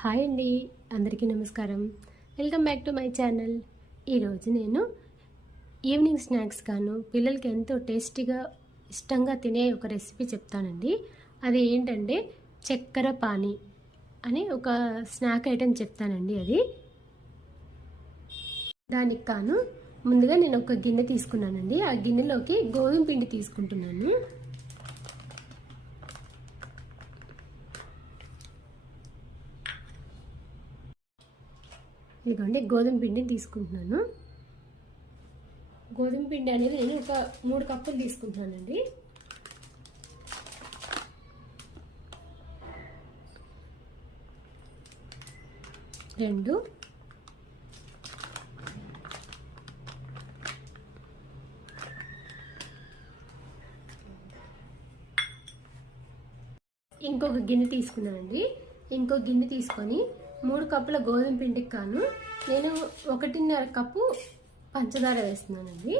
Hi అండి, అందరికీ నమస్కారం. Welcome back to my channel. ఈరోజు నేను ఈవినింగ్ స్నాక్స్ గాను పిల్లలకి ఎంతో టేస్టీగా ఇష్టంగా తినే ఒక రెసిపీ చెప్తానండి. అది ఏంటంటే చక్కెర పానీ అని ఒక స్నాక్ ఐటెం చెప్తానండి. అది దానికి కాను ముందుగా నేను ఒక గిన్నె తీసుకున్నానండి. ఆ గిన్నెలోకి గోధుమ పిండి తీసుకుంటున్నాను. ఇదిగోండి గోధుమ పిండి తీసుకుంటున్నాను. గోధుమ పిండి అనేది నేను ఒక 3 కప్పులు తీసుకుంటున్నానండి. రెండు ఇంకొక గిన్నె తీసుకున్నానండి. ఇంకో గిన్నె తీసుకొని 3 కప్పుల గోధుమ పిండికి కాను నేను 1.5 కప్పు పంచదార వేస్తున్నానండి.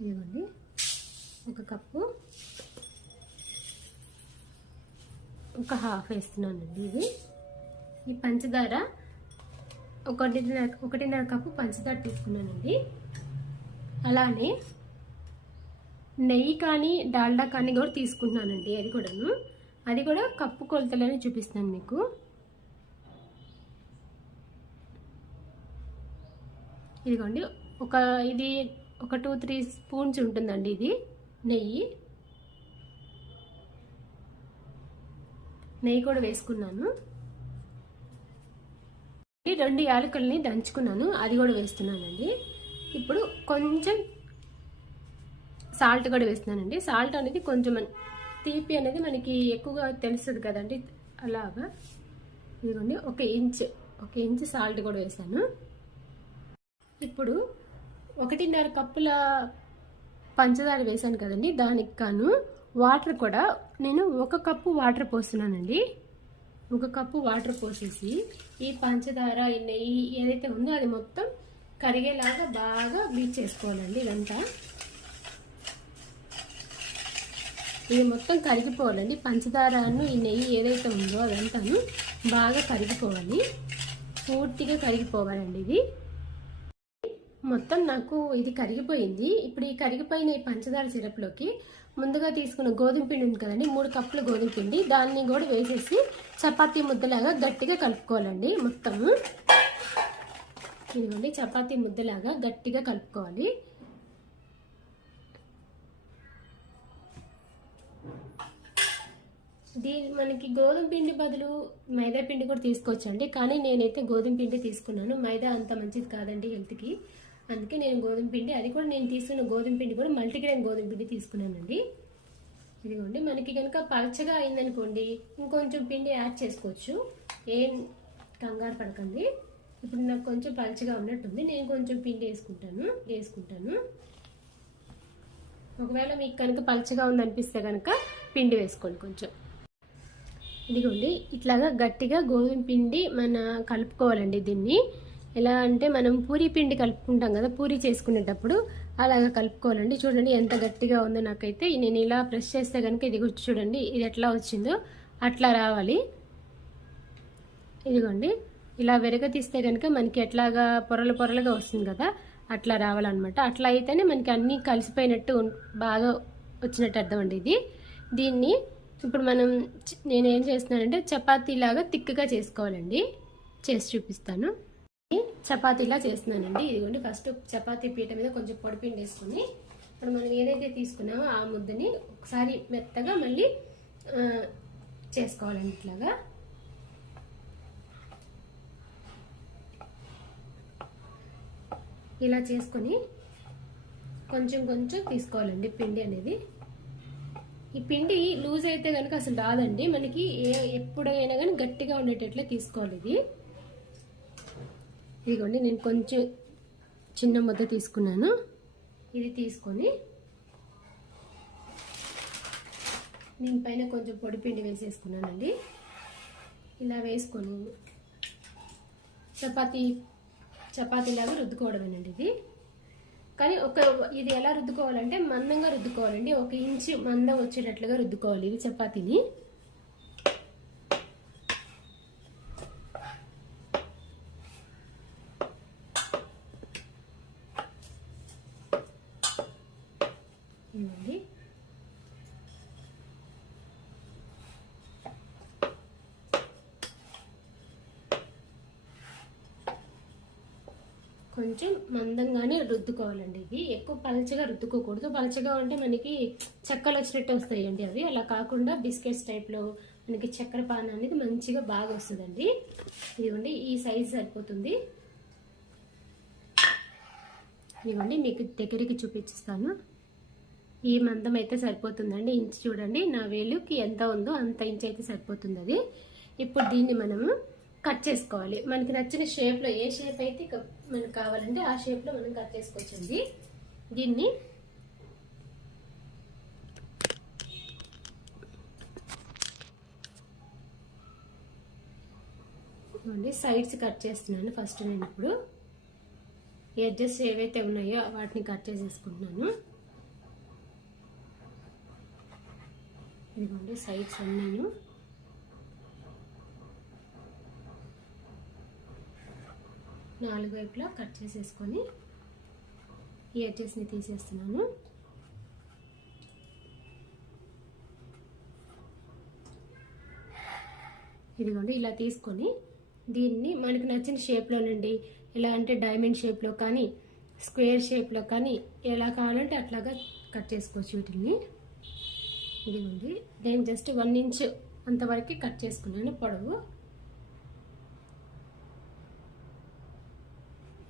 ఇదిగోండి 1 కప్పు, ఒక హాఫ్ వేస్తున్నానండి. ఈ పంచదార 1.5 కప్పు పంచదార తీసుకున్నానండి. అలానే నెయ్యి కానీ డాల్డా కానీ కూడా తీసుకుంటున్నానండి. అది కూడా కప్పు కొలతలోనే చూపిస్తాను మీకు. ఇదిగోండి ఇది ఒక 2-3 స్పూన్స్ ఉంటుందండి. ఇది నెయ్యి కూడా వేసుకున్నాను. 2 యాలకుల్ని దంచుకున్నాను, అది కూడా వేస్తున్నానండి. ఇప్పుడు కొంచెం సాల్ట్ కూడా వేస్తున్నానండి. సాల్ట్ అనేది కొంచెం తీపి అనేది మనకి ఎక్కువగా తెలుస్తుంది కదండి, అలాగా. ఇదిగోండి ఒక ఇంచ్ సాల్ట్ కూడా వేసాను. ఇప్పుడు 1.5 కప్పుల పంచదార వేసాను కదండి, దానికి కాను వాటర్ కూడా నేను 1 కప్పు వాటర్ పోస్తున్నానండి. 1 కప్పు వాటర్ పోసేసి ఈ పంచదార ఈ నెయ్యి ఏదైతే ఉందో అది మొత్తం కరిగేలాగా బాగా బీట్ చేసుకోవాలండి. ఇది మొత్తం కరిగిపోవాలండి. పంచదారను ఈ నెయ్యి ఏదైతే ఉందో అదంతాను బాగా కరిగిపోవాలి, పూర్తిగా కరిగిపోవాలండి. ఇది మొత్తం నాకు ఇది కరిగిపోయింది. ఇప్పుడు ఈ కరిగిపోయిన ఈ పంచదార సిరప్లోకి ముందుగా తీసుకున్న గోధుమ పిండి ఉంది కదండి, 3 కప్పుల గోధుమ పిండి, దాన్ని కూడా వేసేసి చపాతీ ముద్దలాగా గట్టిగా కలుపుకోవాలండి. మొత్తము ఇదిగోండి చపాతీ ముద్దలాగా గట్టిగా కలుపుకోవాలి. మనకి గోధుమ పిండి బదులు మైదా పిండి కూడా తీసుకోవచ్చండి, కానీ నేనైతే గోధుమ పిండి తీసుకున్నాను. మైదా అంత మంచిది కాదండి హెల్త్కి, అందుకే నేను గోధుమ పిండి, అది కూడా నేను తీసుకున్న గోధుమ పిండి కూడా మల్టీగ్రెయిన్ గోధుమ పిండి తీసుకున్నానండి. ఇదిగోండి మనకి కనుక పల్చగా అయిందనుకోండి ఇంకొంచెం పిండి యాడ్ చేసుకోవచ్చు, ఏం కంగారు పడకండి. ఇప్పుడు నాకు కొంచెం పల్చగా ఉన్నట్టుంది, నేను కొంచెం పిండి వేసుకుంటాను. ఒకవేళ మీకు కనుక పల్చగా ఉందనిపిస్తే కనుక పిండి వేసుకోండి కొంచెం. ఇదిగోండి ఇట్లాగా గట్టిగా గోధుమ పిండి కలుపుకోవాలండి. దీన్ని ఎలా అంటే మనం పూరీ పిండి కలుపుకుంటాం కదా, పూరీ చేసుకునేటప్పుడు అలాగా కలుపుకోవాలండి. చూడండి ఎంత గట్టిగా ఉందో. నాకైతే నేను ఇలా ప్రెస్ చేస్తే కనుక ఇది చూడండి, ఇది ఎట్లా వచ్చిందో అట్లా రావాలి. ఇదిగోండి ఇలా విరగతీస్తే కనుక మనకి ఎట్లాగా పొరలుగా వస్తుంది కదా, అట్లా రావాలన్నమాట. అట్లా అయితేనే మనకి అన్నీ కలిసిపోయినట్టు బాగా వచ్చినట్టు అర్థం అండి. దీన్ని ఇప్పుడు నేనేం చేస్తున్నానంటే చపాతీలాగా తిక్కుగా చేసుకోవాలండి. చేసి చూపిస్తాను. చపాతీలా చేస్తున్నానండి. ఇదిగోండి ఫస్ట్ చపాతీ పీట మీద కొంచెం పొడిపిండి వేసుకొని ఇప్పుడు మనం ఏదైతే తీసుకున్నామో ఆ ముద్దని ఒకసారి మెత్తగా మళ్ళీ చేసుకోవాలండి. ఇట్లాగా ఇలా చేసుకొని కొంచెం తీసుకోవాలండి పిండి అనేది. ఈ పిండి లూజ్ అయితే కనుక అసలు రాదండి మనకి, ఎప్పుడైనా కానీ గట్టిగా ఉండేటట్లే తీసుకోవాలి. ఇదిగోండి నేను కొంచెం చిన్న ముద్ద తీసుకున్నాను. ఇది తీసుకొని దీనిపైన కొంచెం పొడి పిండి వేసేసుకున్నానండి. ఇలా వేసుకొని చపాతీలాగా రుద్దుకోవడమేనండి. కానీ ఇది ఎలా రుద్దుకోవాలంటే మందంగా రుద్దుకోవాలండి. 1 ఇంచు మందం వచ్చేటట్లుగా రుద్దుకోవాలి ఇది చపాతీని. ఇవ్వండి. కొంచెం మందంగానే రుద్దుకోవాలండి. ఇవి ఎక్కువ పలచగా రుద్దుకోకూడదు. పలచగా ఉంటే మనకి చెక్కలు వచ్చినట్టు వస్తాయండి అవి. అలా కాకుండా బిస్కెట్స్ టైప్లో మనకి చక్కెర పాన అనేది మంచిగా బాగా వస్తుందండి. ఇదిగోండి ఈ సైజ్ సరిపోతుంది. ఇదిగోండి మీకు దగ్గరికి చూపించిస్తాను. ఈ మందం అయితే సరిపోతుందండి. ఇంచు చూడండి, నా వేలుకి ఎంత ఉందో అంత ఇంచు అయితే సరిపోతుంది అది. ఇప్పుడు దీన్ని మనము కట్ చేసుకోవాలి. మనకి నచ్చిన షేప్లో ఏ షేప్ అయితే మనకు కావాలంటే ఆ షేప్లో మనం కట్ చేసుకోవచ్చండి. దీన్ని సైడ్స్ కట్ చేస్తున్నాను. ఫస్ట్ నేను ఇప్పుడు ఎడ్జెస్ ఏవైతే ఉన్నాయో వాటిని కట్ చేసేసుకుంటున్నాను. ఇదిగోండి సైడ్స్ అన్నీ 4 వైపులా కట్ చేసేసుకొని ఈ ఎడ్జెస్ని తీసేస్తున్నాను. ఇదిగోండి ఇలా తీసుకొని దీన్ని మనకు నచ్చిన షేప్లోనండి, ఎలా అంటే డైమండ్ షేప్లో కానీ స్క్వేర్ షేప్లో కానీ ఎలా కావాలంటే అట్లాగా కట్ చేసుకోవచ్చు వీటిని. ఇదిగోండి నేను జస్ట్ 1 ఇంచు అంతవరకు కట్ చేసుకున్నాను పొడవు.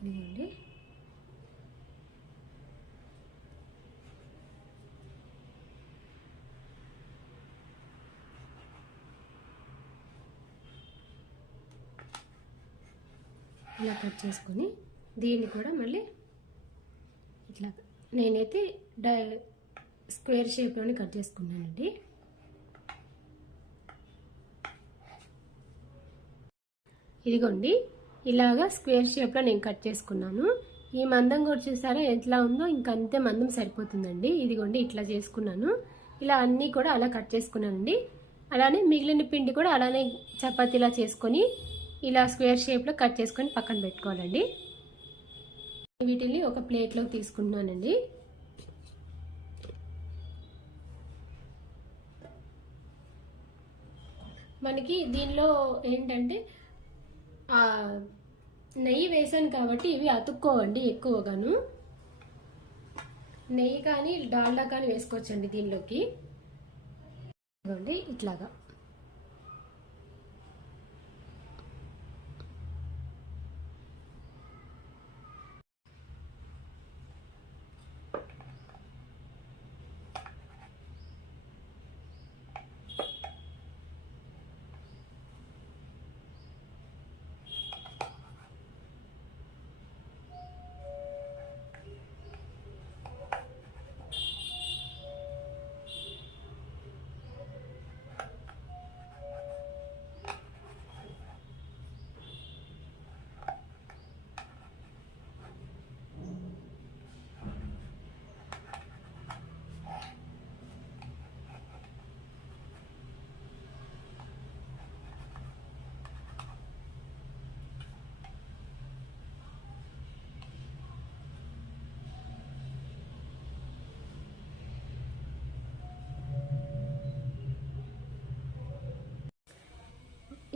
ఇదిగోండి ఇలా కట్ చేసుకొని దీన్ని కూడా మళ్ళీ ఇట్లా నేనైతే స్క్వేర్ షేప్లోనే కట్ చేసుకున్నానండి. ఇదిగోండి ఇలాగా స్క్వేర్ షేప్లో నేను కట్ చేసుకున్నాను. ఈ మందం కూడా చూసారా ఎట్లా ఉందో, ఇంకంతే మందం సరిపోతుందండి. ఇదిగోండి ఇట్లా చేసుకున్నాను. ఇలా అన్నీ కూడా అలా కట్ చేసుకున్నానండి. అలానే మిగిలిన పిండి కూడా అలానే చపాతీలా చేసుకొని ఇలా స్క్వేర్ షేప్లో కట్ చేసుకొని పక్కన పెట్టుకోవాలండి. వీటిని ఒక ప్లేట్లోకి తీసుకుంటున్నానండి. మనకి దీనిలో ఏంటంటే నెయ్యి వేసాను కాబట్టి ఇవి అతుక్కోవండి ఎక్కువగాను. నెయ్యి కానీ డాల్డా కానీ వేసుకోవచ్చండి దీనిలోకి. ఇట్లాగా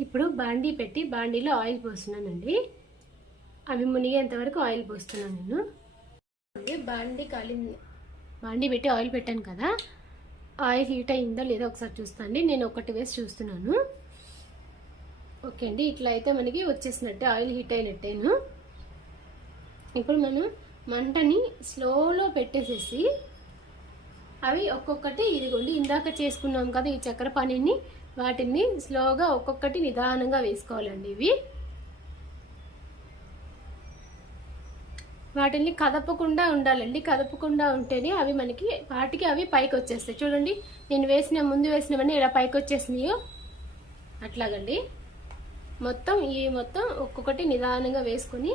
ఇప్పుడు బాండీ పెట్టి బాండీలో ఆయిల్ పోస్తున్నానండి. అవి మునిగేంత వరకు ఆయిల్ పోస్తున్నాను నేను. బాండీ పెట్టి ఆయిల్ పెట్టాను కదా, ఆయిల్ హీట్ అయిందో లేదో ఒకసారి చూస్తాండి. నేను ఒకటి వేసి చూస్తున్నాను. ఓకే అండి, ఇట్లా అయితే మనకి వచ్చేసినట్టే, ఆయిల్ హీట్ అయినట్టేను. ఇప్పుడు మనం మంటని స్లోలో పెట్టేసేసి అవి ఒక్కొక్కటి ఇదిగోండి ఇందాక చేసుకున్నాం కదా ఈ చక్కెర పానీని, వాటిని స్లోగా ఒక్కొక్కటి నిదానంగా వేసుకోవాలండి. ఇవి వాటిని కదపకుండా ఉండాలండి. కదపకుండా ఉంటేనే అవి మనకి వాటికి అవి పైకి వచ్చేస్తాయి. చూడండి నేను ముందు వేసినవన్నీ ఇలా పైకి వచ్చేసినాయో అట్లాగండి. మొత్తం ఒక్కొక్కటి నిదానంగా వేసుకొని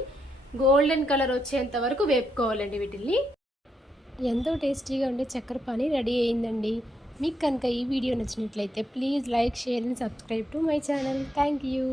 గోల్డెన్ కలర్ వచ్చేంత వరకు వేపుకోవాలండి వీటిని. ఎంతో టేస్టీగా ఉండే చక్కెర పానీ రెడీ అయిందండి. మీకు కనుక ఈ వీడియో నచ్చినట్లయితే please like, share and subscribe to my channel. Thank you.